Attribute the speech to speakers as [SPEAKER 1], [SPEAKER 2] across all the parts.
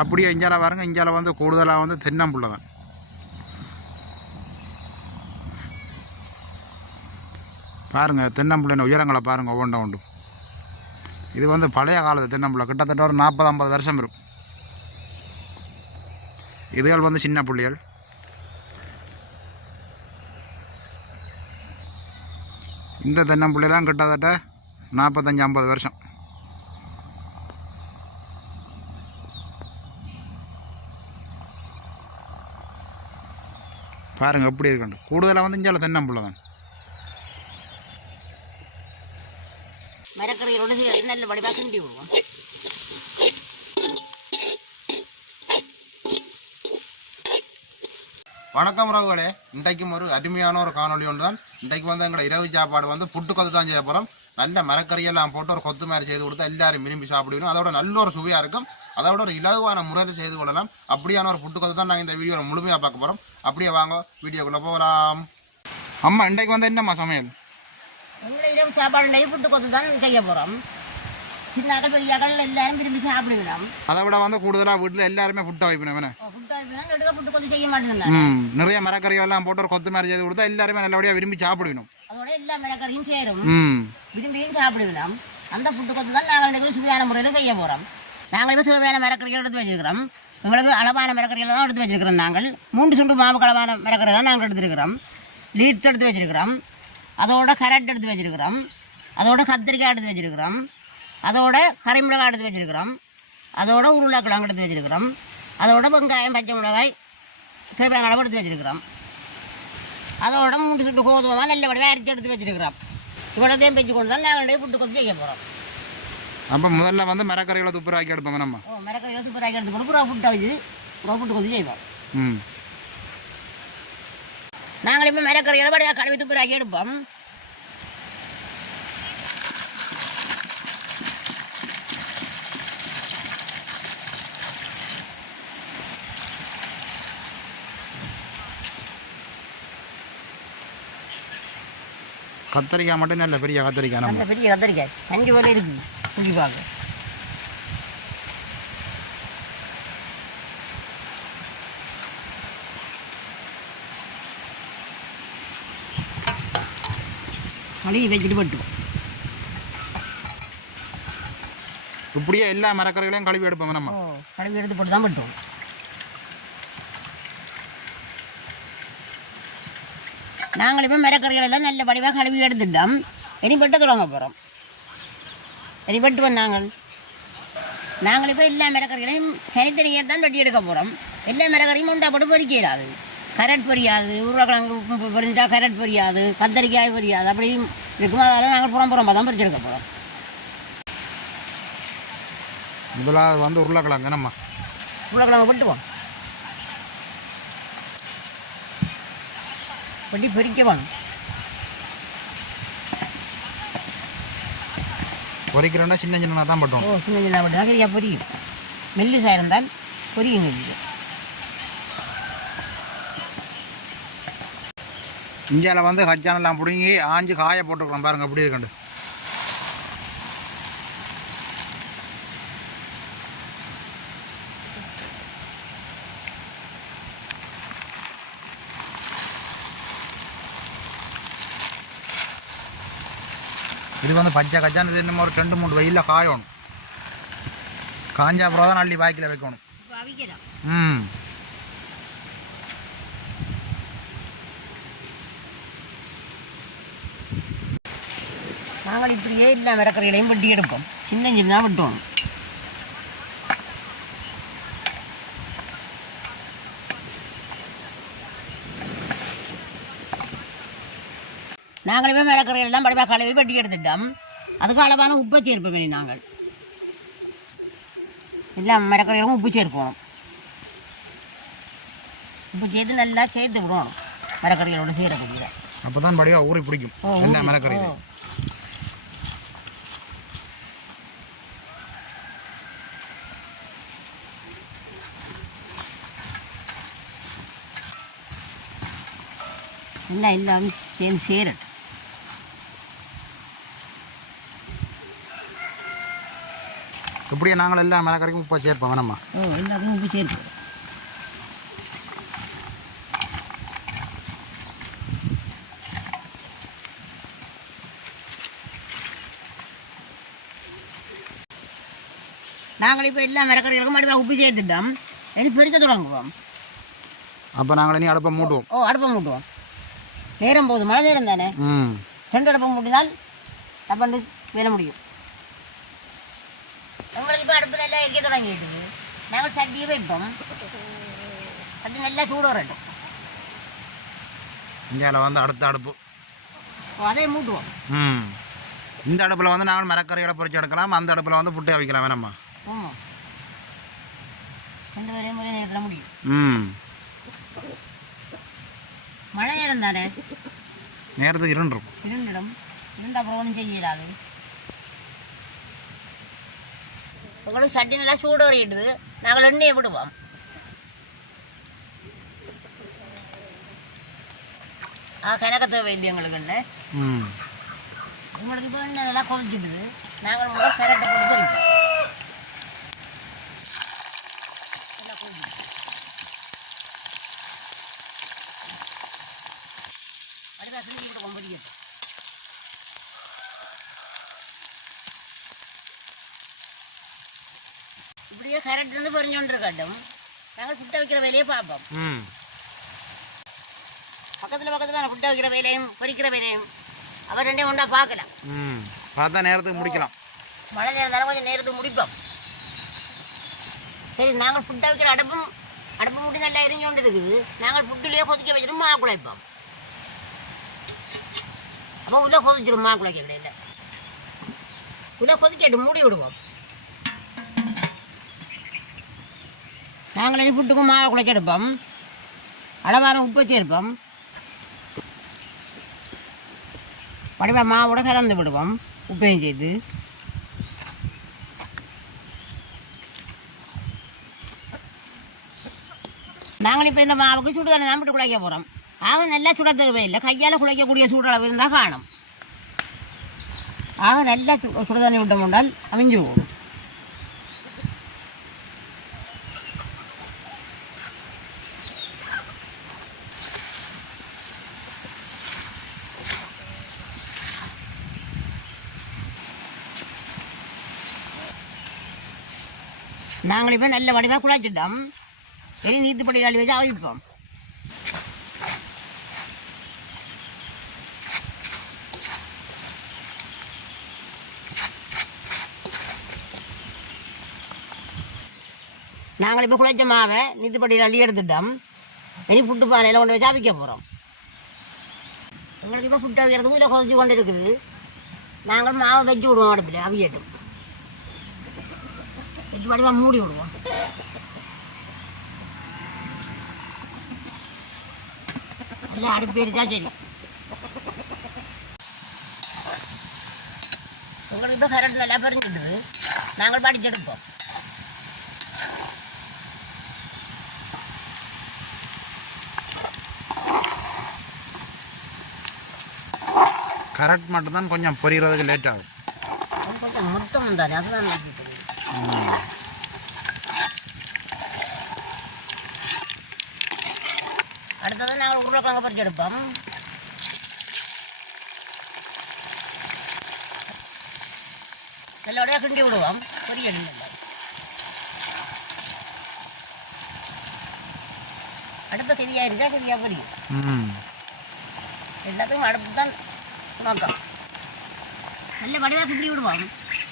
[SPEAKER 1] அப்படியே இஞ்சால பாருங்க இஞ்சால வந்து கூடுதலாக வந்து தென்னம்புள்ள தான் பாருங்கள் தென்னம்புள்ளின் உயரங்களை பாருங்கள் ஒவ்வொன்றும் உண்டு இது வந்து பழைய காலத்து தென்னம்புள்ள கிட்டத்தட்ட ஒரு நாற்பது ஐம்பது வருஷம் இருக்கும். இதுகள் வந்து சின்ன புள்ளிகள். இந்த தென்னம்புள்ளிலாம் கிட்டத்தட்ட நாற்பத்தஞ்சு ஐம்பது வருஷம். பாருங்க எப்படி இருக்கண்டு கூடுதலாக வந்து இஞ்சால தென்னம்புள்ள தான்.
[SPEAKER 2] மரக்கறிகளோட நல்ல வடிவாக கிண்டி விடுவோம்.
[SPEAKER 1] வணக்கம் உறவுகளே. இன்றைக்கும் ஒரு அருமையான ஒரு காணொளி ஒன்று தான் இன்றைக்கு வந்து எங்களோட இரவு சாப்பாடு வந்து புட்டு கொத்து தான் செய்ய போகிறோம் நல்ல மரக்கறியெல்லாம் போட்டு ஒரு கொத்து மாதிரி செய்து கொடுத்தா எல்லாரும் விரும்பி சாப்பிடுவோம். அதோட நல்ல ஒரு சுவையாக இருக்கும். அதோட ஒரு இலகுவான முறையில் செய்து கொள்ளலாம். அப்படியான ஒரு புட்டு கொத்து தான் நாங்கள் இந்த வீடியோவில் முழுமையாக பார்க்க போகிறோம் அப்படியே வாங்க வீடியோக்குள்ளே போகலாம். அம்மா இன்றைக்கு வந்து என்னம்மா சமையல்?
[SPEAKER 2] இரவு சாப்பாடு நெய் கொத்து தான் செய்ய போகிறோம் சின்னாக்கள் பெரியாக்கள் எல்லாரும் விரும்பி சாப்பிடுவோம்
[SPEAKER 1] அதை விட வந்து கூடுதலாக வீட்டில் எல்லாருமே புட்டை வைப்பினேன் வேணே
[SPEAKER 2] புட்டு வைப்பினா நெடுக புட்டு கொத்து செய்ய மாட்டேன்
[SPEAKER 1] நிறைய மரக்கறியெல்லாம் போட்டு ஒரு கொத்து மாதிரி செய்து கொடுத்தா எல்லாருமே நல்லபடியாக விரும்பி சாப்பிடுவேணும்
[SPEAKER 2] அதோட எல்லா மரக்கறியும் சேரும். விரும்பியும் சாப்பிடுவோம் அந்த புட்டு கொத்து தான் நாங்கள் சுவையான முறையில் செய்ய போகிறோம் நாங்கள் இப்போ சுவையான மரக்கறிகள் எடுத்து வச்சிருக்கிறோம். எங்களுக்கு அளவான மரக்கறிகளை தான் எடுத்து வச்சிருக்கிறோம் நாங்கள். மூன்று சுண்டு மாவு அளவான மரக்கறி தான் நாங்கள் எடுத்துருக்கிறோம். லீட்ஸ் எடுத்து வச்சிருக்கிறோம். அதோட கரட் எடுத்து வச்சிருக்கிறோம். அதோட கத்திரிக்காய் எடுத்து வச்சிருக்கிறோம். அதோட கறிமிளகாய் எடுத்து வச்சிருக்கிறோம். அதோட உருளைக்கிழங்கு எடுத்து வச்சிருக்கிறோம். அதோட வெங்காயம் பச்சை மிளகாய் தேவையான அளவு எடுத்து வச்சிருக்கிறோம். அதோட மூன்று சுட்டு கோதுமை நல்லபடியாக அரிச்சு எடுத்து வச்சிருக்கிறோம். இவ்வளோதையும் பெஞ்சு கொண்டு தான் நாங்கள் புட்டு கொத்து செய்ய போகிறோம்
[SPEAKER 1] அப்போ முதல்ல வந்து மரக்கறிகளை துப்புராக்கி எடுப்போம் நம்ம.
[SPEAKER 2] ஓ மரக்கறி வந்து பிறகு எடுத்து போட்டு புறா புட்டை வச்சு புறா புட்டு கொத்து செய்வோம்.
[SPEAKER 1] ம்.
[SPEAKER 2] நாங்கள் இப்போ மரக்கறிகளை படியாக கழுவி துப்புராக்கி எடுப்போம்.
[SPEAKER 1] கத்திரிக்காய் மட்டும் நல்ல பெரிய கத்திரிக்காய் நம்ம.
[SPEAKER 2] பெரிய கத்திரிக்காய். அஞ்சு வரை இருக்குது. பார்க்க கழுவி வச்சுட்டு பட்டுவோம்
[SPEAKER 1] இப்படியே எல்லா மரக்கறிகளையும் கழுவி எடுப்போம் நம்ம.
[SPEAKER 2] கழுவி எடுத்து போட்டு தான் பட்டுவோம் நாங்கள் இப்போ மரக்கறிகள் எல்லாம் நல்ல வடிவாக கழுவி எடுத்துட்டோம். இனி வெட்ட தொடங்க போகிறோம் இனி வெட்டுவோம் நாங்கள் நாங்கள் இப்போ எல்லா மரக்கறிகளையும் தனித்தனியாக தான் வெட்டி எடுக்க போகிறோம் எல்லா மரக்கறியும் உண்டா போட்டு பொறிக்கிறாது கரட் பொரியாது உருளைக்கிழங்கு பொரிஞ்சா கரட் பொரியாது கத்தரிக்காய் பொரியாது அப்படியும் இருக்கும். அதெல்லாம் நாங்கள் புறம் புறம்பா தான் பொரிச்சு எடுக்க போகிறோம்
[SPEAKER 1] முதலாவது வந்து உருளைக்கிழங்கு நம்ம
[SPEAKER 2] உருளைக்கிழங்கு வெட்டுவோம். வெட்டி பொரிக்க வேணும்
[SPEAKER 1] பொரிக்கிறோன்னா சின்ன சின்ன தான் பட்டோம்.
[SPEAKER 2] ஓ சின்ன சின்ன சரியாக பொரியும் மெல்லிசாக இருந்தால் இது.
[SPEAKER 1] இந்தியாவில் வந்து கச்சானெல்லாம் பிடுங்கி ஆஞ்சு காய போட்டுருக்கோம் பாருங்க அப்படி இருக்கண்டு இது வந்து பச்சை கச்சான் இது இன்னும் ஒரு ரெண்டு மூணு வெயிலில் காயணும் காஞ்ச அப்புறம் தான் அள்ளி பாக்கில் வைக்கணும் ம்
[SPEAKER 2] நாங்கள் இப்படியே இல்லை மிரக்கறிகளையும் வெட்டி எடுப்போம் சின்ன சின்ன வெட்டுவோம் நாங்களுமே மிளகறிகள் எல்லாம் படிவாக கழுவி வெட்டி எடுத்துட்டோம். அதுக்கு அளவான உப்பை சேர்ப்போம் நாங்கள். எல்லாம் மிளகறிகளும் உப்பு சேர்ப்போம். உப்பு சேர்த்து நல்லா சேர்த்து விடுவோம். மிளகறிகளோட சீரகத்தில்
[SPEAKER 1] அப்போ தான் படியாக ஊறி பிடிக்கும். என்ன. மிளக்கறி.
[SPEAKER 2] எல்லாம் எல்லாம் சேர்ந்து சேரட்டும்.
[SPEAKER 1] இப்படியே நாங்கள் எல்லாம் மரக்கறிக்கும் உப்பை சேர்ப்போம் வேணாம்மா
[SPEAKER 2] ஓ எல்லாத்தையும் உப்பு சேர்த்து. நாங்கள் இப்போ எல்லா மரக்கறிகளுக்கும் மறுபடியும் உப்பு சேர்த்துட்டோம். இனி பொரிக்க தொடங்குவோம்.
[SPEAKER 1] அப்போ நாங்கள் இனி அடுப்பை மூட்டுவோம்.
[SPEAKER 2] ஓ அடுப்பை மூட்டுவோம். நேரம் போகுது மழை நேரம் தானே?
[SPEAKER 1] ம்.
[SPEAKER 2] ரெண்டு அடுப்பை மூட்டினால் டப்பண்டு வேலை முடியும். உங்களுக்கு அடுப்பு நல்லா எரிய தொடங்கிட்டு நாங்கள் சட்டியை வைப்போம் சட்டி நல்லா சூடு வரட்டும்
[SPEAKER 1] இந்தியாவில் வந்து அடுத்த அடுப்பு
[SPEAKER 2] அதை மூட்டுவோம்
[SPEAKER 1] ம் இந்த அடுப்பில் வந்து நாங்கள் மரக்கறிகளை பொறிச்சு எடுக்கலாம் அந்த அடுப்பில் வந்து புட்டை வைக்கலாம் வேணாம்மா
[SPEAKER 2] ஆமாம் ரெண்டு பேரையும் ஒரே நேரத்தில் முடியும்
[SPEAKER 1] ம்
[SPEAKER 2] மழை நேரம் தானே
[SPEAKER 1] நேரத்துக்கு இருண்டிருக்கும்
[SPEAKER 2] இருண்டிடும் இருண்ட அப்புறம் ஒன்றும் செய்யலாது உங்களுக்கு சட்டி நல்லா சூடு வரையிடுது நாங்கள் எண்ணெயை விடுவோம். ஆ கணக்க தேவை இல்லை எங்களுக்கு எண்ணெய் உங்களுக்கு இப்போ எண்ணெய் நல்லா கொதிச்சுடுது நாங்கள் உங்களுக்கு கரெக்டை போட்டு பொரிப்போம் நல்லா கொதிக்குது. அடுத்த சிலிண்டர் பொம்பரிக்கட்டும் இப்படியே கரெக்ட் வந்து பொரிஞ்சோண்டிருக்கட்டும் நாங்கள் புட்டை வைக்கிற வேலையை பார்ப்போம். பக்கத்தில் பக்கத்தில் புட்டை வைக்கிற வேலையும் பொரிக்கிற வேலையும். அவர் ரெண்டையும் ஒன்றா பார்க்கலாம்.
[SPEAKER 1] ம். பார்த்தா நேரத்துக்கு முடிக்கலாம்.
[SPEAKER 2] மழை நேரம் கொஞ்சம் நேரத்துக்கு முடிப்போம். சரி நாங்கள் புட்டை வைக்கிற அடுப்பும் அடுப்பு மூட்டி நல்லா எரிஞ்சு கொண்டு இருக்குது நாங்கள் புட்டுலேயே கொதிக்க வச்சிடும் மா குழைப்போம். அப்போ உள்ளே கொதிச்சிடும் மா குழைக்க இல்லை. உள்ளே கொதிக்கட்டு மூடி விடுவோம். நாங்கள் நாங்களே புட்டுக்கும் மாவை குழைச்சி எடுப்போம். அளவாரம் உப்பு வச்சு வச்சிருப்போம் வடிவா மாவோட கலந்து விடுவோம். உப்பையும் செய்து நாங்கள் இப்போ இந்த மாவுக்கு சுடு தண்ணி தான் விட்டு குழைக்க போகிறோம் ஆக நல்லா சுட இல்லை கையால் குழைக்கக்கூடிய சூடளவு இருந்தால் காணும். ஆக நல்லா சு சுடு தண்ணி விட்டோம் என்றால் அவிஞ்சு போகும். நாங்களும் இப்போ நல்ல வடிவாக குழாய்ச்சிட்டோம். இனி நீத்து அள்ளி வச்சு அவிப்போம். நாங்கள் இப்போ குழைச்ச மாவை நீத்துப்படியில் அள்ளி எடுத்துட்டோம். இனி புட்டு பானையில் கொண்டு வச்சு அவிக்க போகிறோம் எங்களுக்கு இப்போ புட்டு அவிக்கிறது இல்லை கொதிச்சு கொண்டு இருக்குது. நாங்கள் மாவை வச்சு விடுவோம் அடுப்பில் அவியட்டும். வச்சு வடிவாக மூடி விடுவோம். இல்லை அடுப்பு எரிச்சா சரி. உங்களுக்கு இப்போ கரண்ட் நல்லா பறிஞ்சிடுது நாங்கள் படிச்செடுப்போம்
[SPEAKER 1] கரெக்ட் மட்டும்தான் கொஞ்சம் பொரியறதுக்கு லேட் ஆகும்.
[SPEAKER 2] கொஞ்சம் மொத்தம் தானே அதுதான் நான் கேட்டது. அடுத்தது நாங்கள் எடுப்போம். நல்லபடியாக கிண்டி விடுவோம். பொரியல் அடுத்த சரியாக இருக்கா சரியாக பொரியும் எல்லாத்துக்கும் அடுப்பு தான் நோக்கம் நல்ல வடிவாக கிண்டி விடுவோம்.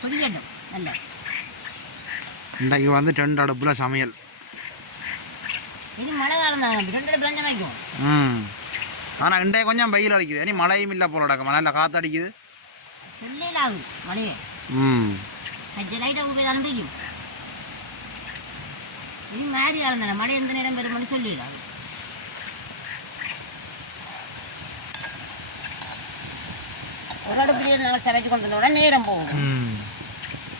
[SPEAKER 2] பொரியட்டும் நல்ல.
[SPEAKER 1] இன்றைக்கு வந்து ரெண்டு அடுப்பில் சமையல்.
[SPEAKER 2] இது மழை காலம் தாங்க ரெண்டு அடுப்பு தான் வைக்கும்
[SPEAKER 1] ம். ஆனால் இன்றைய கொஞ்சம் வெயில் அடிக்குது. இனி மழையும் இல்லை போல நடக்கும் நல்ல காற்று அடிக்குது. ம்.
[SPEAKER 2] மாறி ஆளுந்தானே மழை எந்த நேரம் வரும்னு சொல்லிடலாம். ஒரு அடுப்பிலேயே நாங்கள் சமைச்சு கொண்டு வந்தோட நேரம் போகும்.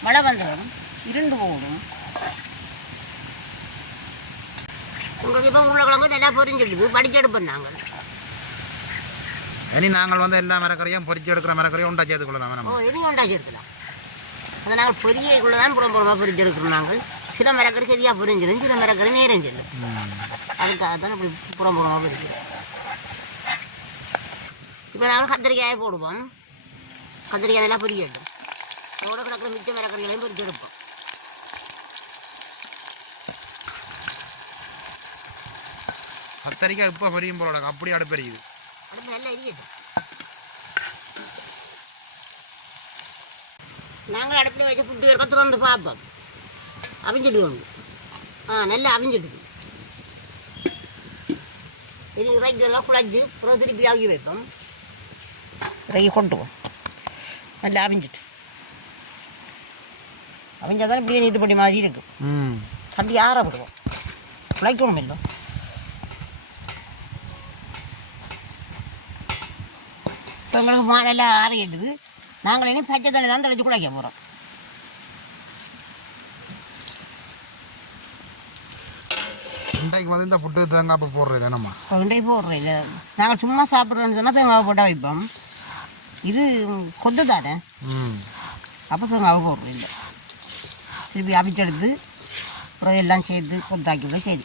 [SPEAKER 2] மழை வந்துடும் இருண்டு போகும். உங்களுக்கு இப்போ உருளைக்கிழங்கு நல்லா பொரிஞ்சிடுது. படிச்செடுப்போம் நாங்கள்
[SPEAKER 1] இனி நாங்கள் வந்து எல்லா மரக்கறியும் பொரிச்சு எடுக்கிற மரக்கறியும் உண்டா சேர்த்துக்கொள்ளலாம்
[SPEAKER 2] ஓ
[SPEAKER 1] நம்ம
[SPEAKER 2] இனி உண்டாச்சு எடுக்கலாம் அதை நாங்கள் பொரியக்குள்ளே தான் புறம் புறமாக பொரிச்செடுக்கிறோம் நாங்கள் சில மரக்கறி சரியாக பொரிஞ்சிடும் சில மரக்கறி நேரம் செல்லும் அதுக்காக தான் புறம் புறமாக பொரிக்கிறோம் இப்போ நாங்கள் கத்திரிக்காயை போடுவோம் கத்திரிக்காய் நல்லா பொரியட்டும் அதோட கிடக்கிற மிச்ச மரக்கறிகளையும் பொரிச்செடுப்போம்
[SPEAKER 1] கத்தரிக்காய் இப்போ பெரியும் போல அப்படி அடுப்பெரியுது
[SPEAKER 2] அடுப்பு நல்லா எரியட்டும் நாங்கள் அடுப்பில் வச்ச புட்டு இருக்க திறந்து பார்ப்போம். அவிஞ்சிடு உண்டு ஆ நல்லா அவிஞ்சிடுது. இது இறைச்சி எல்லாம் குழஞ்சி அப்புறம் திருப்பி அவிய வைப்போம். இறைச்சி கொண்டுவோம் நல்லா அவிஞ்சிட்டு. அவிஞ்சாதான் இப்படியே நீத்துப்படி மாதிரி இருக்கும்.
[SPEAKER 1] ம்.
[SPEAKER 2] தம்பி ஆற விடுவோம் குழைக்கணும் இல்லை இப்போ எங்களுக்கு மாலெல்லாம் ஆறிடுது நாங்கள் இனி பச்சை தண்ணி தான் தெளிச்சு குழைக்க போகிறோம்
[SPEAKER 1] இன்றைக்கு வந்து இந்த புட்டு தேங்காய் பூ போடுறது என்னம்மா?
[SPEAKER 2] கொண்டே போடுறோம் இல்லை. நாங்கள் சும்மா சாப்பிட்றோன்னு சொன்னால் தேங்காய் போட்டால் வைப்போம். இது கொத்து தானே
[SPEAKER 1] ம்.
[SPEAKER 2] அப்போ தேங்காய் போடுறோம் இல்லை. திருப்பி அவிச்செடுத்து அப்புறம் எல்லாம் சேர்த்து கொத்தாக்கி விட சரி.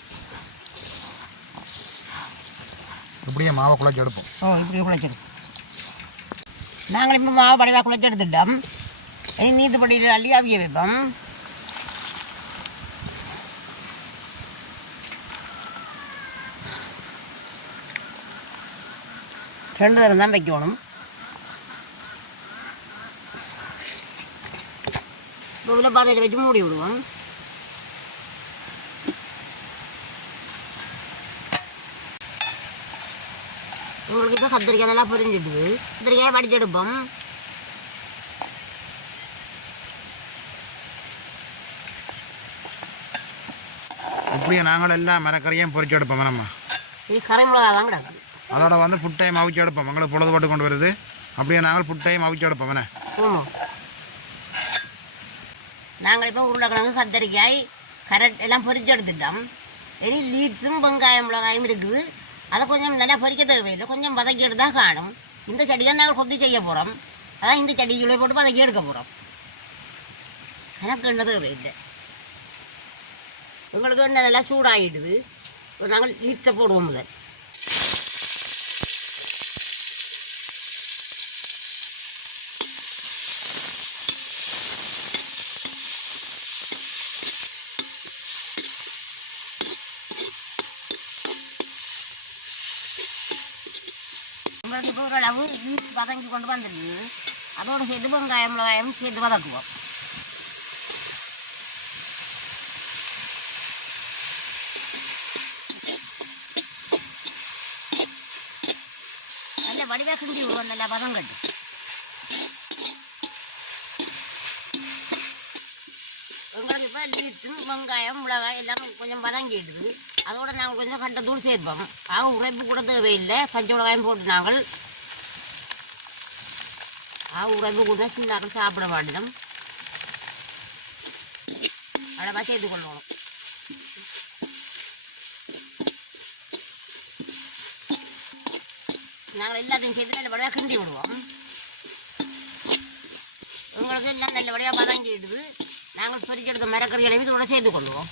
[SPEAKER 1] இப்படியே மாவை குழச்சி எடுப்போம்.
[SPEAKER 2] ஓ இப்படி குழைச்சிடும் நாங்கள் இப்போ மாவு படைவாக குழைச்சி எடுத்துட்டோம். நீத்து நீத்துப்படியில் அள்ளி அவிய வைப்போம். ரெண்டு தரம் தான் வைக்கணும். இப்போ பாதையில் வச்சு மூடி விடுவோம். உங்களுக்கு இப்போ கத்திரிக்காய் நல்லா பொரிஞ்சிடுது கத்திரிக்காய் படிச்செடுப்போம்
[SPEAKER 1] இப்படியே நாங்கள் எல்லாம் மரக்கறியும் பொரிச்சு எடுப்போம் நம்ம
[SPEAKER 2] இது கரை மிளகா கிடக்கு.
[SPEAKER 1] அதோட வந்து புட்டையும் அவிச்சு எடுப்போம். எங்களுக்கு பொழுதுபட்டு கொண்டு வருது. அப்படியே நாங்கள் புட்டையும் அவிச்சு எடுப்போம் என்ன?
[SPEAKER 2] நாங்கள் இப்போ உருளைக்கிழங்கு கத்தரிக்காய் கரட் எல்லாம் பொரிச்சு எடுத்துட்டோம். இனி லீட்ஸும் வெங்காயம் மிளகாயும் இருக்குது. அதை கொஞ்சம் நல்லா பறிக்க தேவையில்லை. கொஞ்சம் வதக்கிட்டு தான் காணும். இந்த செடி தான் நாங்கள் கொத்தி செய்ய போகிறோம் அதான் இந்த செடிக்குள்ளே போட்டு வதக்கி எடுக்க போகிறோம் எனக்கு என்ன தேவையில்லை. உங்களுக்கு என்ன நல்லா சூடாகிடுது நாங்கள் லீட்ஸை போடுவோம் முதல். ரெண்டு இப்போ ஓரளவு லீட்ஸ் வதங்கி கொண்டு வந்துடுது அதோட சேர்த்து வெங்காயம் மிளகாயம் சேர்த்து வதக்குவோம். நல்ல வடிவாக கிண்டி விடுவோம் நல்லா பதம் கட்டு வெங்காயம் இப்போ வெங்காயம் மிளகாய் எல்லாம் கொஞ்சம் வதங்கிடுது. அதோட நாங்கள் கொஞ்சம் கண்ட தூள் சேர்ப்போம். ஆக உரைப்பு கூட தேவையில்லை. பச்சை மிளகாயம் போட்டு நாங்கள் ஆக உரைப்பு கூட சின்னாக்கள் சாப்பிட வேண்டிடும் அளவாக சேர்த்து கொள்ளணும். நாங்கள் எல்லாத்தையும் சேர்த்து நல்லபடியாக கிண்டி விடுவோம். உங்களுக்கு எல்லாம் நல்லபடியாக பதங்கிடுது. நாங்கள் பொரிச்செடுத்த மரக்கறிகளையும் இதோட சேர்த்து கொள்வோம்.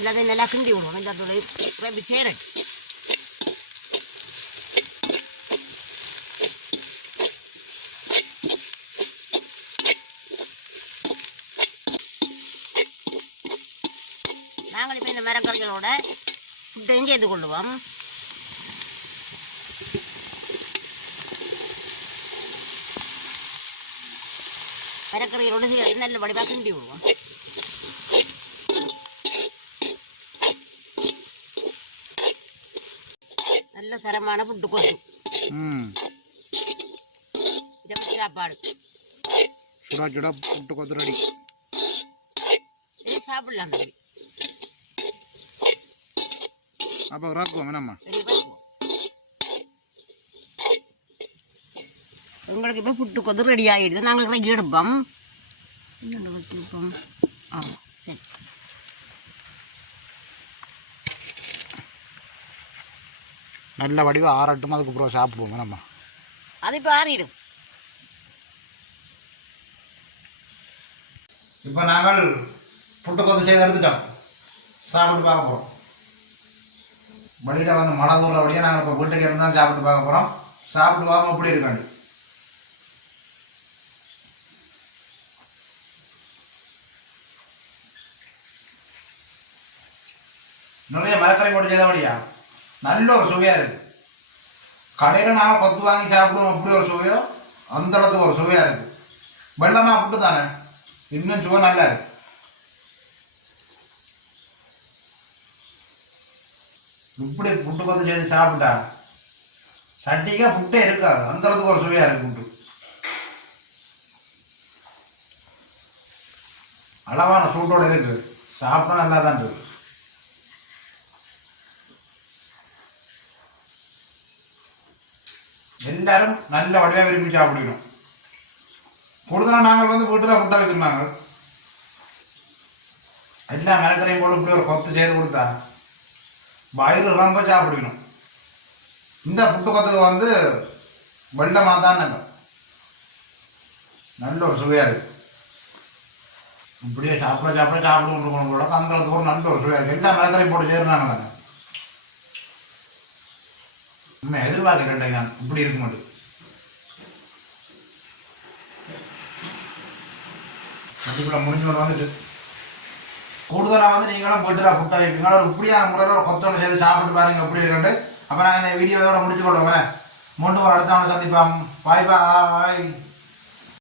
[SPEAKER 2] எல்லாத்தையும் நல்லா கிண்டி விடுவோம் எல்லாத்தோட குறைப்பு சேரட் நாங்கள் இப்போ இந்த மரக்கறிகளோட ஃபுட்டையும் சேர்த்து கொள்ளுவோம். மரக்கறிகளோட சேர்த்து நல்ல வடிவாக கிண்டி விடுவோம். நல்ல தரமான புட்டு கொசு. இதற்கு சாப்பாடு.
[SPEAKER 1] சுடா சுடா புட்டு கொத்து ரெடி.
[SPEAKER 2] இது சாப்பிடலாம் தம்பி.
[SPEAKER 1] அப்போ இறக்குவோம் என்னம்மா?
[SPEAKER 2] உங்களுக்கு இப்போ புட்டு கொத்து ரெடி ஆகிடுது நாங்கள் இறக்கி எடுப்போம். என்னென்ன வச்சுருப்போம். ஆ
[SPEAKER 3] நல்ல வடிவம் ஆறட்டும் அதுக்கப்புறம் சாப்பிடுவோம் நம்ம
[SPEAKER 2] அது இப்போ ஆறிடும்.
[SPEAKER 1] இப்போ நாங்கள் புட்டு கொத்து செய்து எடுத்துட்டோம். சாப்பிட்டு பார்க்க போகிறோம் வழியில் வந்து மழை தூரபடியாக நாங்கள் இப்போ வீட்டுக்கு இருந்தாலும் சாப்பிட்டு பார்க்க போகிறோம் சாப்பிட்டு பார்க்க எப்படி இருக்காண்டு நிறைய மரக்கறி போட்டு செய்தபடியா நல்ல ஒரு சுவையாக இருக்குது கடையில் நாம் கொத்து வாங்கி சாப்பிடுவோம் அப்படி ஒரு சுவையோ? அந்த இடத்துக்கு ஒரு சுவையாக இருக்குது வெள்ளமாக புட்டு தானே? இன்னும் சுவை நல்லா இருக்குது இப்படி புட்டு கொத்து செய்து சாப்பிட்டா சட்டிக்கா புட்டே இருக்காது. அந்த அளவுக்கு ஒரு சுவையாக இருக்கு புட்டு. அளவான சூட்டோடு இருக்குது சாப்பிட்டா நல்லா தான் இருக்குது எல்லாரும் நல்ல வடிவாக விரும்பி சாப்பிடணும் கூடுதலாக நாங்கள் வந்து வீட்டில் முட்டை வச்சுருந்தாங்க. எல்லா மிளகரையும் போல இப்படி ஒரு கொத்து செய்து கொடுத்தா வயிறு ரொம்ப சாப்பிடணும். இந்த புட்டு கொத்துக்கு வந்து வெள்ளமாக தான் நல்ல ஒரு சுவையாக இருக்கு. இப்படியே சாப்பிட சாப்பிட சாப்பிட்டு கொண்டு போகணும் கூட அந்த அளவுக்கு ஒரு நல்ல ஒரு சுவையாக இருக்குது எல்லா மிளகரையும் போட்டு சேர்னாங்க நம்ம உண்மை நான் இப்படி இருக்க மாட்டேன் கண்டிப்பாக முடிஞ்சு வந்துட்டு. கூடுதலாக வந்து நீங்களும் போயிட்டு புட்டா வைப்பீங்களா ஒரு இப்படியான முறையில் ஒரு கொத்தொன்று செய்து சாப்பிட்டு பாருங்க எப்படி இருக்கட்டு அப்போ நாங்கள் இந்த வீடியோவோட முடிச்சு கொள்வோம் மூன்று ஒரு அடுத்தவனை சந்திப்போம். பாய் பாய்